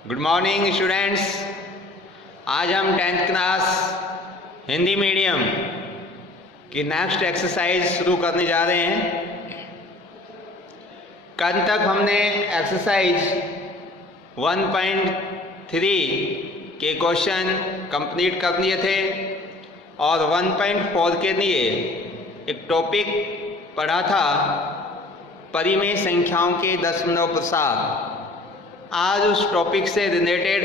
Good morning students. आज हम 10th class Hindi medium की नेक्स्ट एक्सरसाइज शुरू करने जा रहे हैं। कल तक हमने एक्सरसाइज 1.3 के क्वेश्चन कंप्लीट कर लिए थे और 1.4 के लिए एक टॉपिक पढ़ा था, परिमेय संख्याओं के दशमलव प्रसार। आज उस टॉपिक से रिलेटेड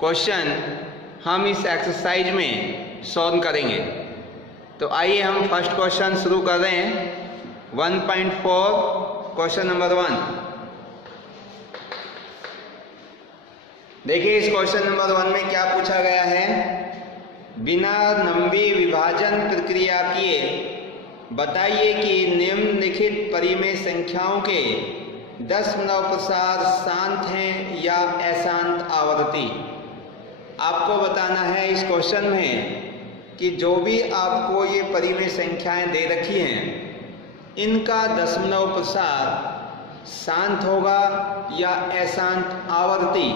क्वेश्चन हम इस एक्सरसाइज में सॉल्व करेंगे। तो आइए हम फर्स्ट क्वेश्चन शुरू कर रहे हैं। 1.4 क्वेश्चन नंबर 1। देखिए इस क्वेश्चन नंबर 1 में क्या पूछा गया है। बिना नंबी विभाजन प्रक्रिया किए बताइए कि निम्नलिखित परिमेय संख्याओं के दशमलव प्रसार शांत हैं या अशांत आवर्ती। आपको बताना है इस क्वेश्चन में कि जो भी आपको ये परिमेय संख्याएं दे रखी हैं, इनका दशमलव प्रसार शांत होगा या अशांत आवर्ती।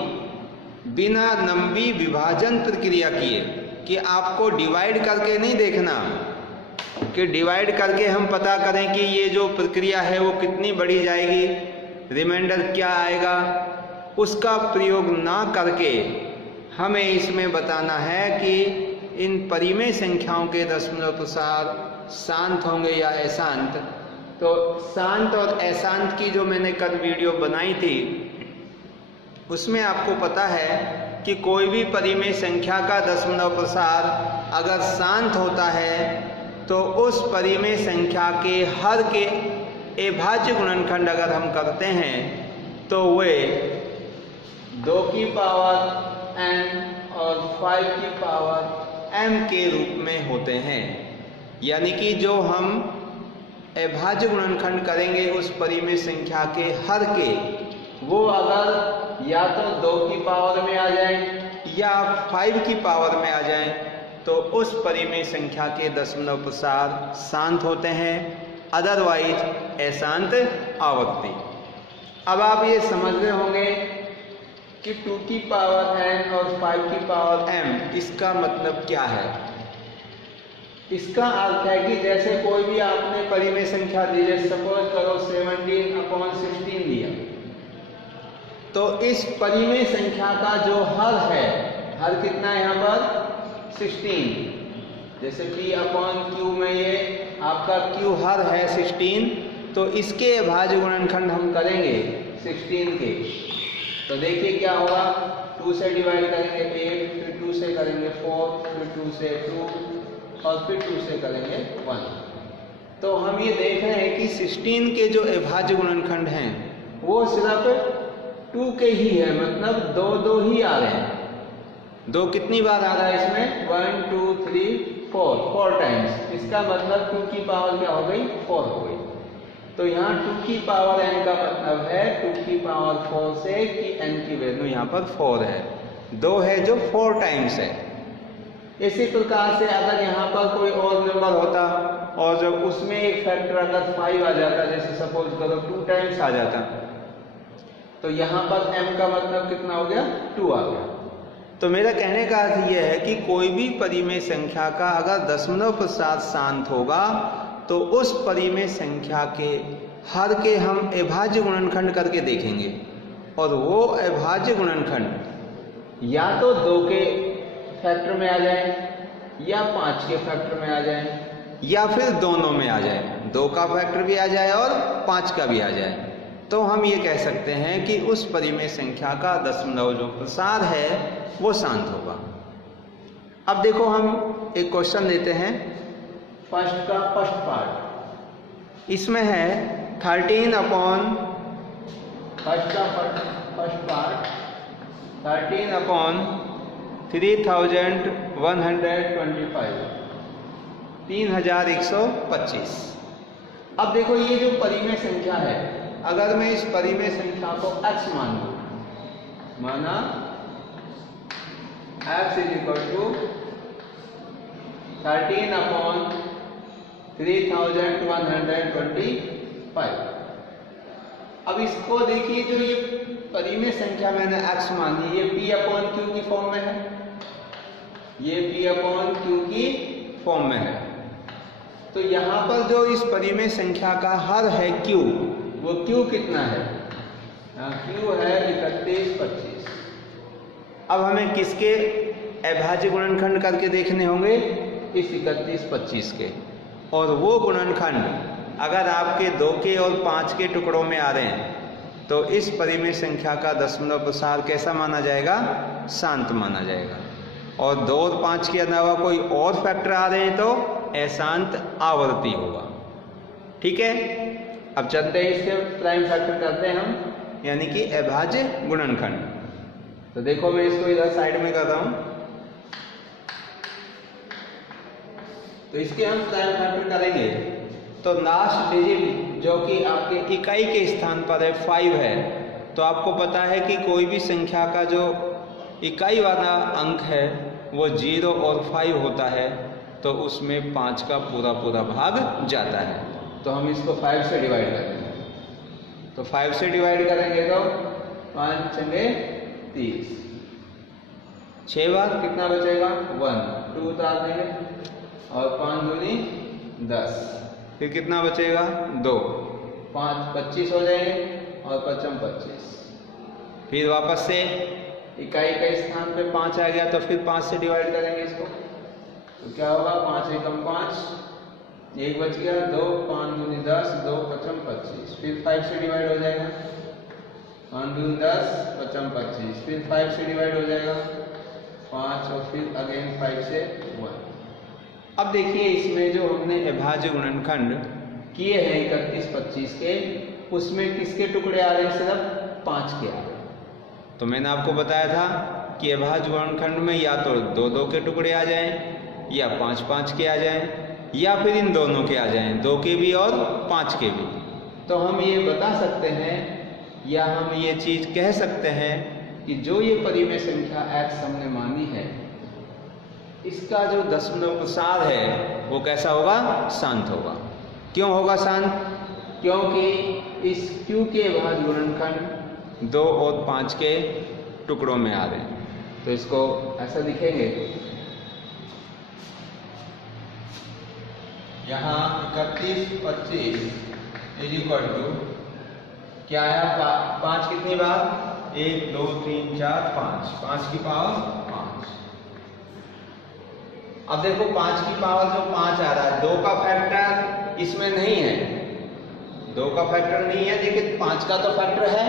बिना नंबी विभाजन प्रक्रिया किए, कि आपको डिवाइड करके नहीं देखना कि डिवाइड करके हम पता करें कि ये जो प्रक्रिया है वो कितनी बढ़ी जाएगी, रिमाइंडर क्या आएगा, उसका प्रयोग ना करके हमें इसमें बताना है कि इन परिमेय संख्याओं के दशमलव प्रसार शांत होंगे या अशांत। तो शांत और अशांत की जो मैंने कल वीडियो बनाई थी, उसमें आपको पता है कि कोई भी परिमेय संख्या का दशमलव प्रसार अगर शांत होता है तो उस परिमेय संख्या के हर के अभाज्य गुणनखंड अगर हम करते हैं तो वे 2 की पावर n और 5 की पावर m के रूप में होते हैं। यानी कि जो हम अभाज्य गुणनखंड करेंगे उस परिमेय संख्या के हर के, वो अगर या तो 2 की पावर में आ जाए या 5 की पावर में आ जाए तो उस परिमेय संख्या के दशमलव प्रसार शांत होते हैं, अदरवाइज अशांत आवर्ती। अब आप ये समझ रहे होंगे कि 2 की पावर n और 5 की पावर m, इसका मतलब क्या है। इसका अर्थ है कि जैसे कोई भी आपने परिमेय संख्या दी, जैसे सपोज करो 17/16 दिया, तो इस परिमेय संख्या का जो हर है, हर कितना है यहाँ पर 16। जैसे p/q में ये आपका q हर है 16, तो इसके अभाज्य गुणनखंड हम करेंगे 16 के। तो देखिए क्या होगा, 2 से डिवाइड करेंगे 8, फिर 2 से करेंगे 4, फिर 2 से 2 और फिर 2 से करेंगे 1। तो हम ये देख रहे हैं कि 16 के जो अभाज्य गुणनखंड हैं वो सिर्फ 2 के ही है, मतलब 2 ही आ रहे हैं। 2 कितनी बार आ रहा है इसमें, 1 2 3 4 टाइम्स। इसका मतलब 2 की पावर क्या हो गई, 4 हो गई। तो यहाँ 2 की पावर n का मतलब है 2 की पावर 4 से कि n की वैल्यू यहाँ पर 4 है, 2 है जो 4 टाइम्स है। इसी प्रकार से अगर यहाँ पर कोई और नंबर होता और जब उसमें एक फैक्टर अगर 5 आ जाता, जैसे सपोज करो 2 टाइम्स आ जाता, तो यहाँ पर m का मतलब कितना हो गया, 2 आ गया। तो मेरा कहने का अर्थ यह है कि कोई भी परिमेय संख्या का अगर दशमलव प्रसार शांत होगा तो उस परिमेय संख्या के हर के हम अभाज्य गुणनखंड करके देखेंगे, और वो अभाज्य गुणनखंड या तो 2 के फैक्टर में आ जाए या 5 के फैक्टर में आ जाए या फिर दोनों में आ जाए, 2 का फैक्टर भी आ जाए और 5 का भी आ जाए। तो हम ये कह सकते हैं कि उस परिमेय संख्या का दशमलव जो प्रसार है वो शांत होगा। अब देखो हम एक क्वेश्चन लेते हैं, फर्स्ट का फर्स्ट पार्ट। इसमें है 13 अपॉन फर्स्ट का फर्स्ट पार्ट 13 अपॉन 3125। अब देखो ये जो परिमेय संख्या है, अगर मैं इस परिमेय संख्या को x मान लूं, माना x is equal to 13 upon 3125। अब इसको देखिए, जो ये परिमेय संख्या मैंने x मान ली, ये p/q की फॉर्म में है, ये p/q की फॉर्म में है। तो यहाँ पर जो इस परिमेय संख्या का हर है q, वो q कितना है? q है 3125। अब हमें किसके अभाज्य गुणनखंड करके देखने होंगे? इस 3125 के। और वो गुणनखंड अगर आपके 2 के और 5 के टुकड़ों में आ रहे हैं तो इस परिमेय संख्या का दशमलव प्रसार कैसा माना जाएगा? शांत माना जाएगा। और 2 और 5 के अलावा कोई और फैक्टर आ रहे हैं तो अशांत आवर्ती होगा। ठीक है, अब चलते हैं इसके प्राइम फैक्टर करते हैं हम, यानी कि अभाज्य गुणनखंड। तो देखो मैं इसको इधर साइड में कर रहा हूं। तो इसके हम प्राइम फैक्टर करेंगे तो लास्ट डिजिट जो कि आपके इकाई के स्थान पर है 5 है, तो आपको पता है कि कोई भी संख्या का जो इकाई वाला अंक है वो 0 और 5 होता है, तो उसमें 5 का पूरा भाग जाता है। तो हम इसको 5 से डिवाइड करेंगे। तो 5 से डिवाइड करेंगे तो 5 छंगे 30, 6 बार कितना बचेगा? 1, 2 उतार देंगे और 5 दूनी 10, फिर कितना बचेगा? 2, 5 25 हो जाएंगे और 55 25। फिर वापस से इकाई के स्थान पे 5 आ गया तो फिर 5 से डिवाइड करेंगे इसको, तो क्या होगा? 5 एकम 5, 1 बच गया, 2, 5 दूनी 10, 2 55 25। फिर 5 से डिवाइड हो जाएगा, 5 दूनी 10, 55 25। फिर 5 से डिवाइड हो जाएगा 5 और फिर अगेन 5 से 1। अब देखिए इसमें जो हमने अभाज्य गुणनखंड किए हैं 3125 के, उसमें किसके टुकड़े आ रहे हैं? सिर्फ 5 के आ रहे हैं। तो मैंने आपको बताया था कि अभाज्य गुणनखंड में या तो 2-2 के टुकड़े आ जाएं, या 5-5 के आ जाएं, या फिर इन दोनों के आ जाएं, 2 के भी और 5 के भी। तो हम ये बता सकते हैं या हम ये चीज कह सकते हैं कि जो ये परिमेय संख्या x हमने मानी है, इसका जो दशमलव प्रसार है वो कैसा होगा? शांत होगा। क्यों होगा शांत? क्योंकि इस q के अभाज्य गुणनखंड 2 और 5 के टुकड़ों में आ रहे हैं। तो इसको ऐसा लिखेंगे, यहाँ 3125 इज इक्वल टू क्या आया? 5 कितनी बार? 1 2 3 4 5, 5 की पावर 5। अब देखो 5 की पावर जो 5 आ रहा है, 2 का फैक्टर इसमें नहीं है, 2 का फैक्टर नहीं है, लेकिन 5 का तो फैक्टर है।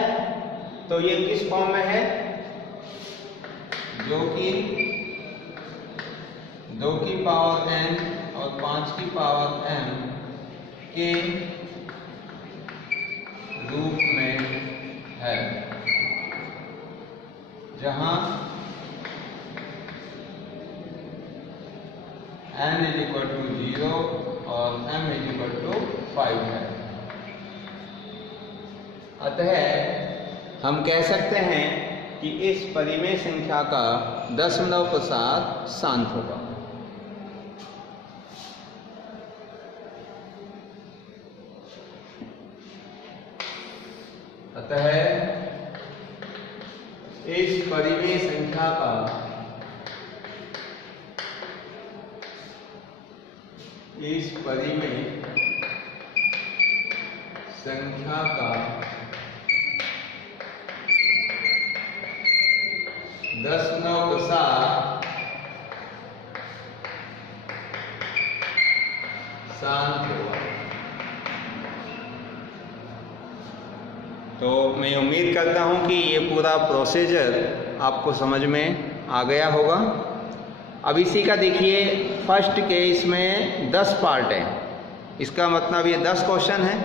तो ये किस फॉर्म में है? जो कि 2 की पावर n और 5 की पावर m के रूप में है, जहां n इज इक्वल टू 0 और m इज इक्वल टू 5 है। अतः हम कह सकते हैं कि इस परिमेय संख्या का दशमलव प्रसार शांत होगा। अतः इस परिमेय संख्या का दशमलव प्रसार शांत होगा। तो मैं उम्मीद करता हूं कि ये पूरा प्रोसीजर आपको समझ में आ गया होगा। अब इसी का देखिए फर्स्ट केस में 10 पार्ट है, इसका मतलब ये 10 क्वेश्चन है।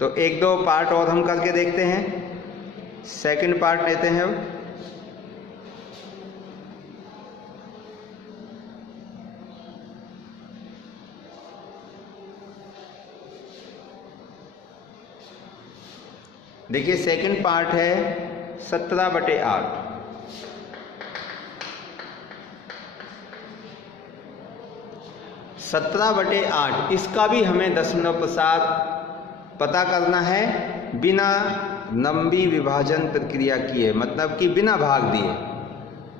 तो 1-2 पार्ट और हम करके देखते हैं। सेकंड पार्ट लेते हैं अब। देखिए सेकंड पार्ट है 17/8। (17/8) इसका भी हमें दशमलव प्रसार पता करना है बिना नंबी विभाजन प्रक्रिया किए, मतलब कि बिना भाग दिए।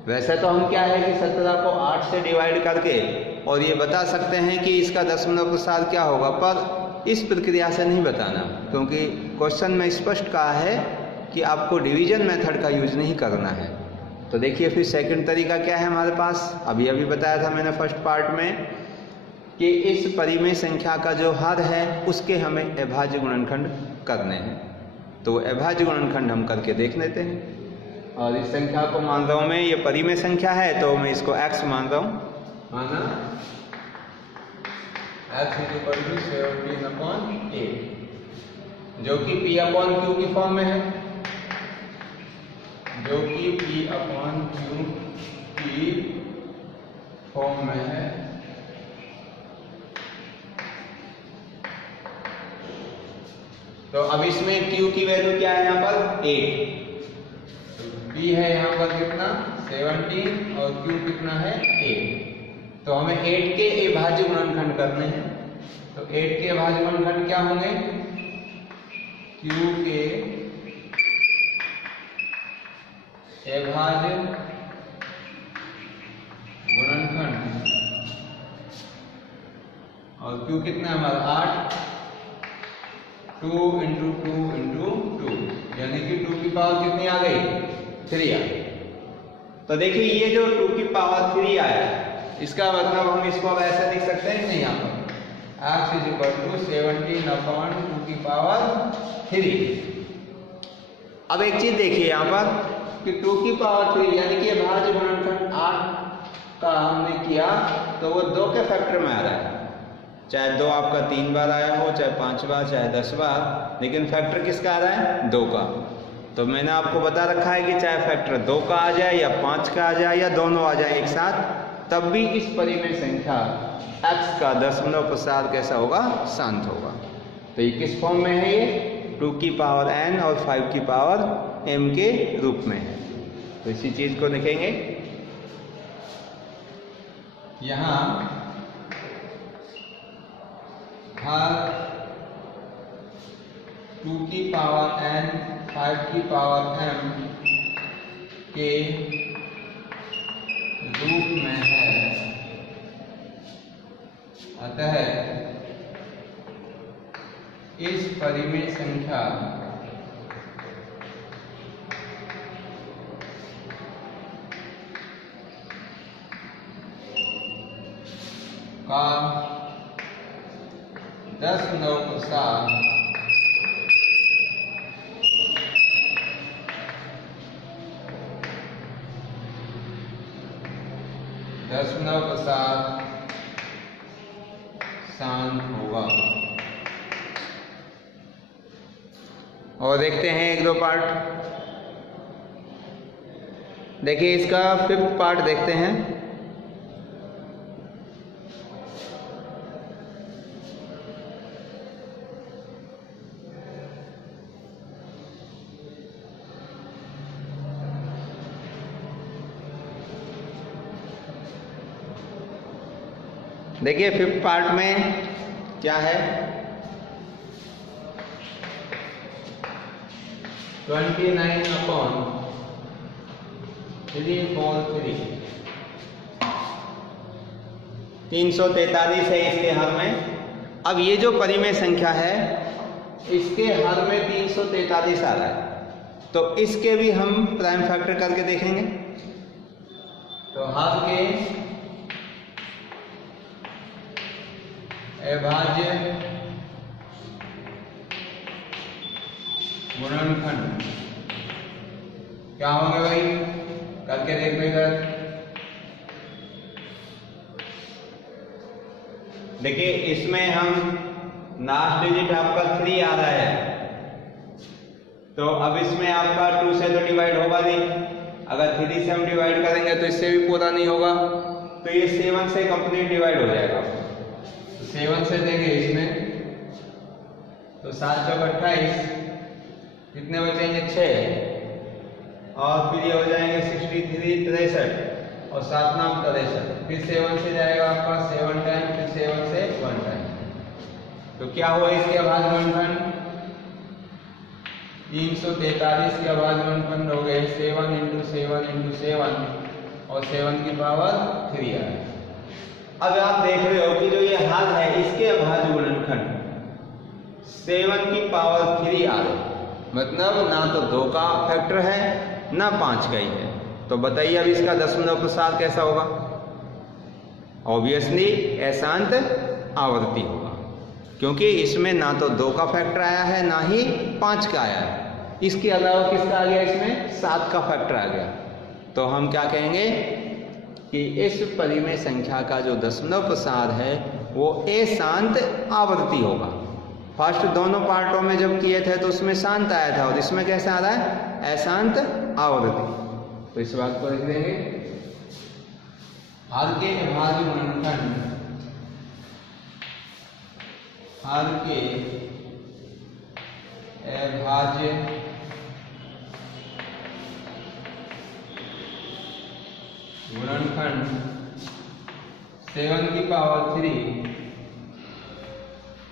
वैसे तो हम क्या है कि 17 को 8 से डिवाइड करके और ये बता सकते हैं कि इसका दशमलव प्रसार क्या होगा, पर इस प्रक्रिया से नहीं बताना, क्योंकि क्वेश्चन में स्पष्ट कहा है कि आपको डिवीजन मेथड का यूज नहीं करना है। तो देखिए फिर सेकंड तरीका क्या है हमारे पास, अभी बताया था मैंने फर्स्ट पार्ट में कि इस परिमेय संख्या का जो हर है उसके हमें अभाज्य गुणनखंड करने हैं। तो अभाज्य गुणनखंड हम करके देख लेते हैं। और इस संख्या को मान रहा हूं मैं, ये परिमेय संख्या है तो मैं इसको x मान रहा हूं, माना x = 17/8, जो कि p/q की फॉर्म में है, जो कि p/q की फॉर्म में है। तो अब इसमें q की वैल्यू क्या है यहाँ पर 8, b है यहाँ पर कितना 17 और q कितना है 8। तो हमें 8 के अभाज्य गुणनखंड करने हैं। तो 8 के अभाज्य गुणनखंड क्या होंगे, q के अभाज्य गुणनखंड, और q कितना है हमारा 8, 2 × 2 × 2, यानी कि 2 की पावर कितनी आ गई 3 आ गई। तो देखिए ये जो 2 की पावर 3 आया, इसका मतलब हम इसको अब ऐसा लिख सकते हैं नहीं, यहाँ पर x = 17/2 की पावर 3। अब एक चीज देखिए यहाँ पर कि 2 की पावर 3 यानी कि अभाज्य गुणनखंड 8 का हमने किया तो वो 2 के फैक्टर में आ रहा है, चाहे 2 आपका 3 बार आया हो, चाहे 5 बार, चाहे 10 बार, लेकिन फैक्टर किसका आ रहा है 2 का। तो मैंने आपको बता रखा है कि चाहे फैक्टर 2 का आ जाए या 5 का आ जाए या दोनों आ जाए एक साथ, तब भी इस परिमेय संख्या x का दशमलव प्रसार कैसा होगा, शांत होगा। तो ये किस फॉर्म में है, ये 2 की पावर n और 5 की पावर m के रूप में है। तो इसी चीज को लिखेंगे यहाँ, हर 2 की पावर n 5 की पावर m के रूप में है। अतः इस परिमेय संख्या का दशमलव प्रसार शांत होगा। और देखते हैं 1-2 पार्ट। देखिए इसका 5th पार्ट देखते हैं। देखिए 5th पार्ट में क्या है, 29/343 343 है इसके हर में। अब ये जो परिमेय संख्या है इसके हर में 343 आ रहा है, तो इसके भी हम प्राइम फैक्टर करके देखेंगे। तो हर के अभाज्य गुणनखंड क्या होंगे भाई, करके देख लो इधर। देखिए इसमें हम लास्ट डिजिट आपका 3 आ रहा है, तो अब इसमें आपका 2 से तो डिवाइड होगा नहीं, अगर 3 से हम डिवाइड करेंगे तो इससे भी पूरा नहीं होगा, तो ये 7 से कंप्लीट डिवाइड हो जाएगा। 7 से देंगे इसमें तो 7 × 28, कितने बचेंगे 6, और फिर ये हो जाएंगे 63 63 और 7 नाम 63, फिर 7 से जाएगा आपका 7 टाइम, फिर 7 से 1 टाइम। तो क्या हुआ इसके अभाज्य गुणनखंड 343 के अभाज्य गुणनखंड हो गए 7 × 7 × 7 और 7 की पावर 3 आए। अब आप देख रहे हो कि जो ये हद है इसके अभाज्य गुणनखंड 7 की पावर 3 आ रहे, मतलब ना तो 2 का फैक्टर है ना 5 का ही है। तो बताइए अब इसका दशमलव प्रसार कैसा होगा? ऑब्वियसली अशांत आवर्ती होगा, क्योंकि इसमें ना तो 2 का फैक्टर आया है ना ही 5 का आया है। इसके अलावा किसका आ गया? इसमें 7 का फैक्टर आ गया। तो हम क्या कहेंगे कि इस परिमेय संख्या का जो दशमलव प्रसार है वो अशांत आवर्ती होगा। फर्स्ट दोनों पार्टों में जब किए थे तो उसमें शांत आया था और इसमें कैसा आ रहा है? अशांत आवर्ती। तो इस बात को लिख देंगे, हर के अभाज्य गुणनखंड, हर के अभाज्य गुणनखंड 7 की पावर 3,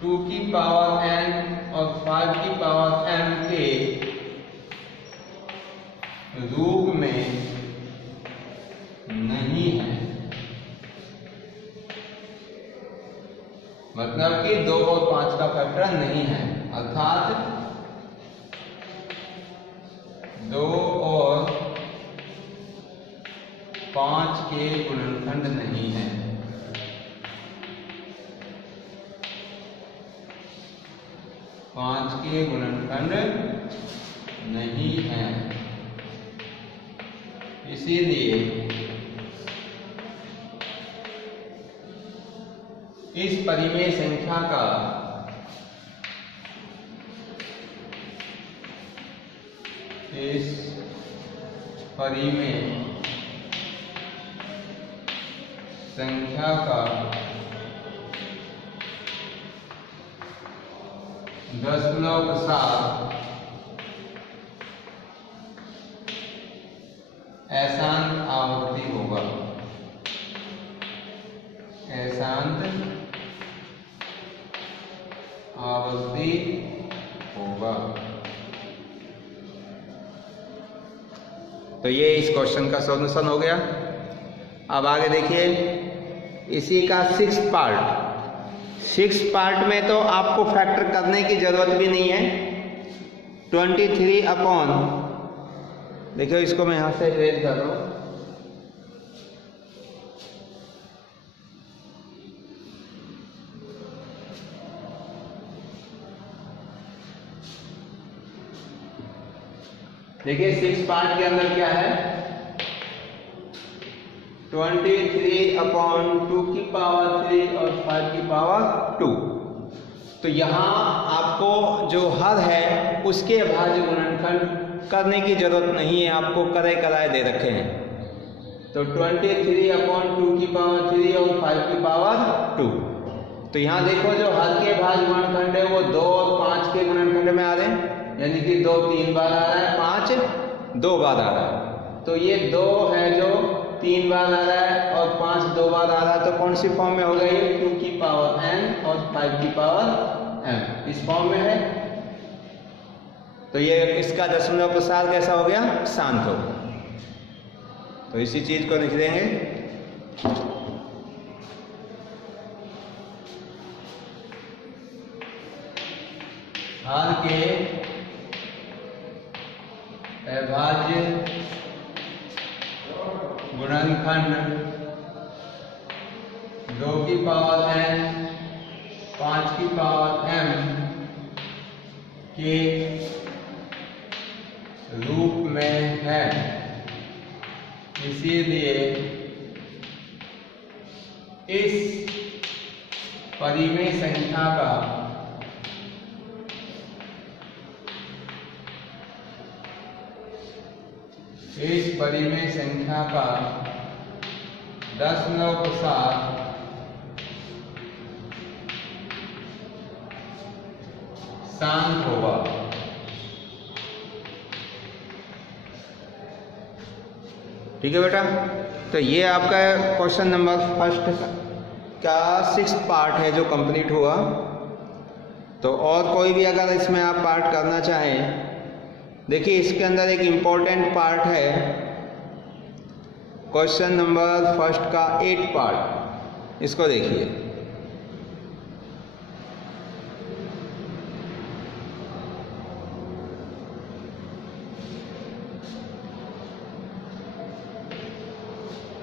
2 की पावर n और 5 की पावर m के रूप में नहीं है। मतलब कि 2 और 5 का फैक्टर नहीं है, अर्थात 2 और 5 के गुणनखंड नहीं है। पांच के गुणनखंड नहीं है, इसीलिए इस परिमेय संख्या का दशमलव प्रसार अशांत आवर्ती होगा। अशांत आवर्ती होगा। तो ये इस क्वेश्चन का सॉल्यूशन हो गया। अब आगे देखिए इसी का 6th पार्ट में तो आपको फैक्टर करने की जरूरत भी नहीं है। 23 अपॉन, देखिए इसको मैं यहां से इरेज कर रहा हूं। देखिए 6 पार्ट के अंदर क्या है? 23 अपॉन 2 की पावर 3 और 5 की पावर 2। तो यहाँ आपको जो हद है उसके अभाज्य गुणनखंड करने की जरूरत नहीं है, आपको कराए दे रखे हैं। तो 23 अपॉन 2 की पावर 3 और 5 की पावर 2। तो यहाँ देखो जो हद के अभाज्य गुणनखंड है वो 2 और 5 के गुणनखंड में आ रहे हैं, यानी कि 2 3 बार आ रहा है, 5 2 बार आ रहा है। तो ये 2 है जो 3 बार आ रहा है और 5 2 बार आ रहा है। तो कौन सी फॉर्म में हो गई? 2 की पावर n और 5 की पावर m, इस फॉर्म में है। तो ये इसका दशमलव प्रसार कैसा हो गया? शांत हो गया। तो इसी चीज को लिख देंगे, हर के अभाज्य गुणनखंड 2 की पावर n 5 की पावर m के रूप में है, इसीलिए इस परिमेय संख्या का दशमलव प्रसार शांत होगा। ठीक है बेटा, तो ये आपका क्वेश्चन नंबर 1 का 6th पार्ट है जो कंप्लीट हुआ। तो और कोई भी अगर इसमें आप पार्ट करना चाहें देखिए इसके अंदर एक इम्पोर्टेंट पार्ट है, क्वेश्चन नंबर फर्स्ट का 8 पार्ट, इसको देखिए।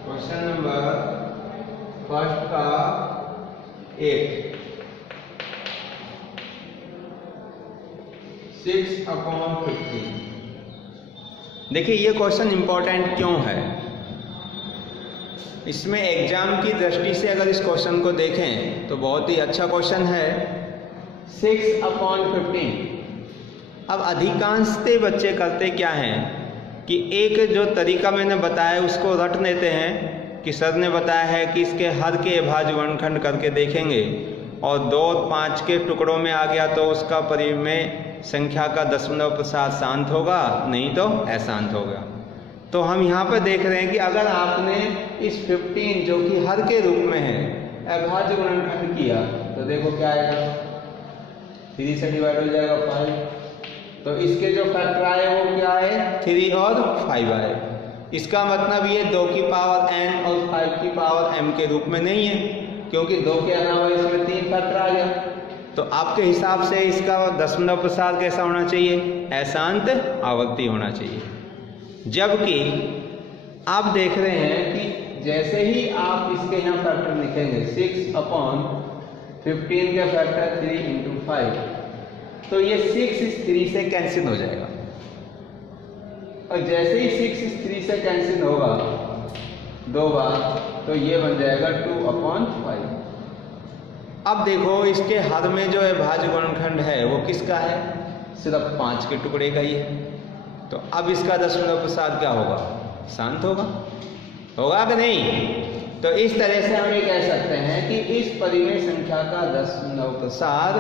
क्वेश्चन नंबर फर्स्ट का 8, 6/15। देखिए ये क्वेश्चन इंपॉर्टेंट क्यों है, इसमें एग्जाम की दृष्टि से अगर इस क्वेश्चन को देखें तो बहुत ही अच्छा क्वेश्चन है। 6/15। अब अधिकांशतः बच्चे करते क्या हैं कि एक जो तरीका मैंने बताया उसको रट लेते हैं कि सर ने बताया है कि इसके हर के अभाज्य वर्णखंड करके देखेंगे और 2 और 5 के टुकड़ों में आ गया तो उसका परिमेय संख्या का दशमलव प्रसाद शांत होगा, नहीं तो अशांत होगा। तो हम यहाँ पर देख रहे हैं कि अगर आपने इस 15 जो कि हर के रूप में है अभाज्य गुणनखंड किया तो देखो क्या आएगा, 3 से डिवाइड हो जाएगा 5। तो इसके जो फैक्टर आए वो क्या है, 3 और 5 आए। इसका मतलब ये 2 की पावर n और 5 की पावर m के रूप में नहीं है, क्योंकि 2 के अलावा इसमें 3 फैक्टर आ गया। तो आपके हिसाब से इसका दशमलव प्रसार कैसा होना चाहिए, अशांत आवर्ती होना चाहिए। जबकि आप देख रहे हैं कि जैसे ही आप इसके यहाँ फैक्टर लिखेंगे 6/15 के फैक्टर 3 × 5, तो ये 6 इस 3 से कैंसिल हो जाएगा, और जैसे ही 6 इस 3 से कैंसिल होगा 2 बार तो ये बन जाएगा 2/5। अब देखो इसके हर में जो अभाज्य गुणनखंड है वो किसका है, सिर्फ 5 के टुकड़े का ही है। तो अब इसका दशमलव प्रसाद क्या होगा, शांत होगा, होगा कि नहीं। तो इस तरह से हम ये कह सकते हैं कि इस परिमेय संख्या का दशमलव प्रसाद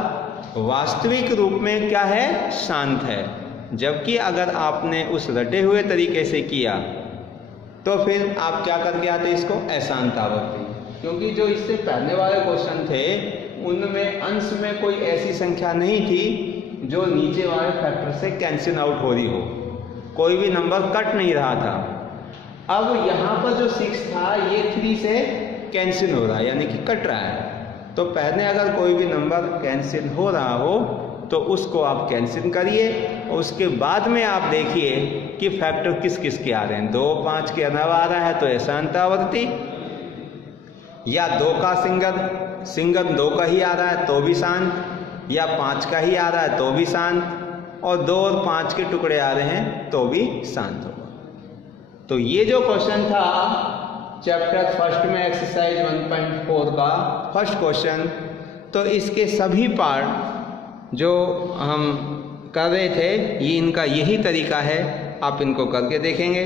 वास्तविक रूप में क्या है, शांत है। जबकि अगर आपने उस रटे हुए तरीके से किया तो फिर आप क्या करके आते इसको, अशांत आवर्ती। क्योंकि जो इससे पहले वाले क्वेश्चन थे उनमें अंश में कोई ऐसी संख्या नहीं थी जो नीचे वाले फैक्टर से कैंसिल आउट हो रही हो, कोई भी नंबर कट नहीं रहा था। अब यहाँ पर जो 6 था ये 3 से कैंसिल हो रहा है, यानी कि कट रहा है। तो पहले अगर कोई भी नंबर कैंसिल हो रहा हो तो उसको आप कैंसिल करिए और उसके बाद में आप देखिए कि फैक्टर किस किस के आ रहे हैं। 2 5 के अलावा आ रहा है तो अशांत आवर्ती, या 2 का सिंगल 2 का ही आ रहा है तो भी शांत, या 5 का ही आ रहा है तो भी शांत, और 2 और 5 के टुकड़े आ रहे हैं तो भी शांत होगा। तो ये जो क्वेश्चन था चैप्टर फर्स्ट में एक्सरसाइज 1.4 का फर्स्ट क्वेश्चन, तो इसके सभी पार्ट जो हम कर रहे थे ये इनका यही तरीका है, आप इनको करके देखेंगे।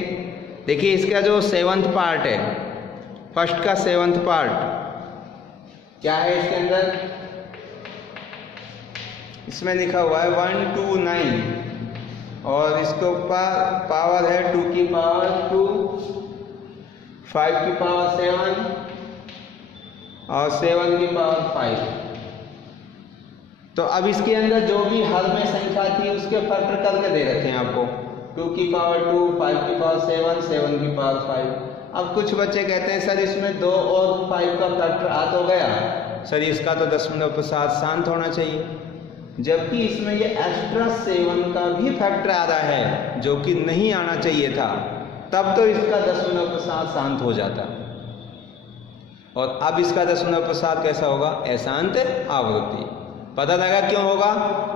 देखिए इसका जो 7th पार्ट है, फर्स्ट का 7th पार्ट क्या है, इसके अंदर इसमें लिखा हुआ है 1 2 9 और इसके ऊपर पावर है 2 की पावर 2, 5 की पावर 7 और 7 की पावर 5। तो अब इसके अंदर जो भी हर में संख्या थी उसके फैक्टर करके दे रखे हैं आपको, 2 की पावर 2, 5 की पावर 7, 7 की पावर 5। अब कुछ बच्चे कहते हैं सर इसमें 2 और 5 का फैक्टर आ तो गया, सर इसका तो दशमलव प्रसाद शांत होना चाहिए। जबकि इसमें ये एक्स्ट्रा 7 का भी फैक्टर आ रहा है जो कि नहीं आना चाहिए था, तब तो इसका दशमलव प्रसाद शांत हो जाता। और अब इसका दशमलव प्रसाद कैसा होगा, अशांत आवर्ती। पता लगा क्यों होगा,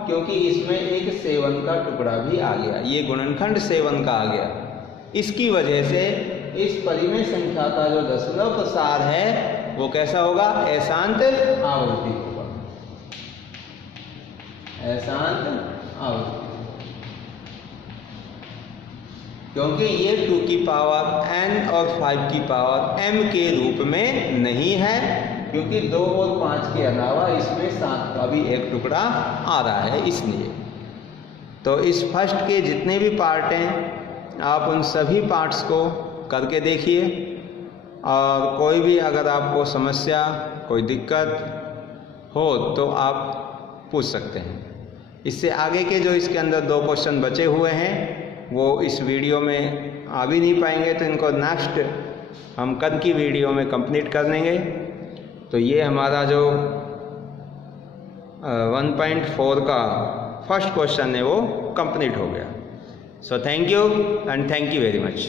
क्योंकि इसमें एक 7 का टुकड़ा भी आ गया, ये गुणनखंड 7 का आ गया। इसकी वजह से इस परिमेय संख्या का जो दशमलव प्रसार है वो कैसा होगा, अशांत आवर्ती होगा, अशांत आवर्ती। क्योंकि ये 2 की पावर n और 5 की पावर m के रूप में नहीं है, क्योंकि 2 और 5 के अलावा इसमें 7 का भी एक टुकड़ा आ रहा है, इसलिए। तो इस फर्स्ट के जितने भी पार्ट हैं आप उन सभी पार्ट्स को करके देखिए, और कोई भी अगर आपको समस्या कोई दिक्कत हो तो आप पूछ सकते हैं। इससे आगे के जो इसके अंदर 2 क्वेश्चन बचे हुए हैं वो इस वीडियो में आ भी नहीं पाएंगे, तो इनको नेक्स्ट हम कल की वीडियो में कंप्लीट कर देंगे। तो ये हमारा जो 1.4 का फर्स्ट क्वेश्चन है वो कंप्लीट हो गया। So thank you and thank you very much.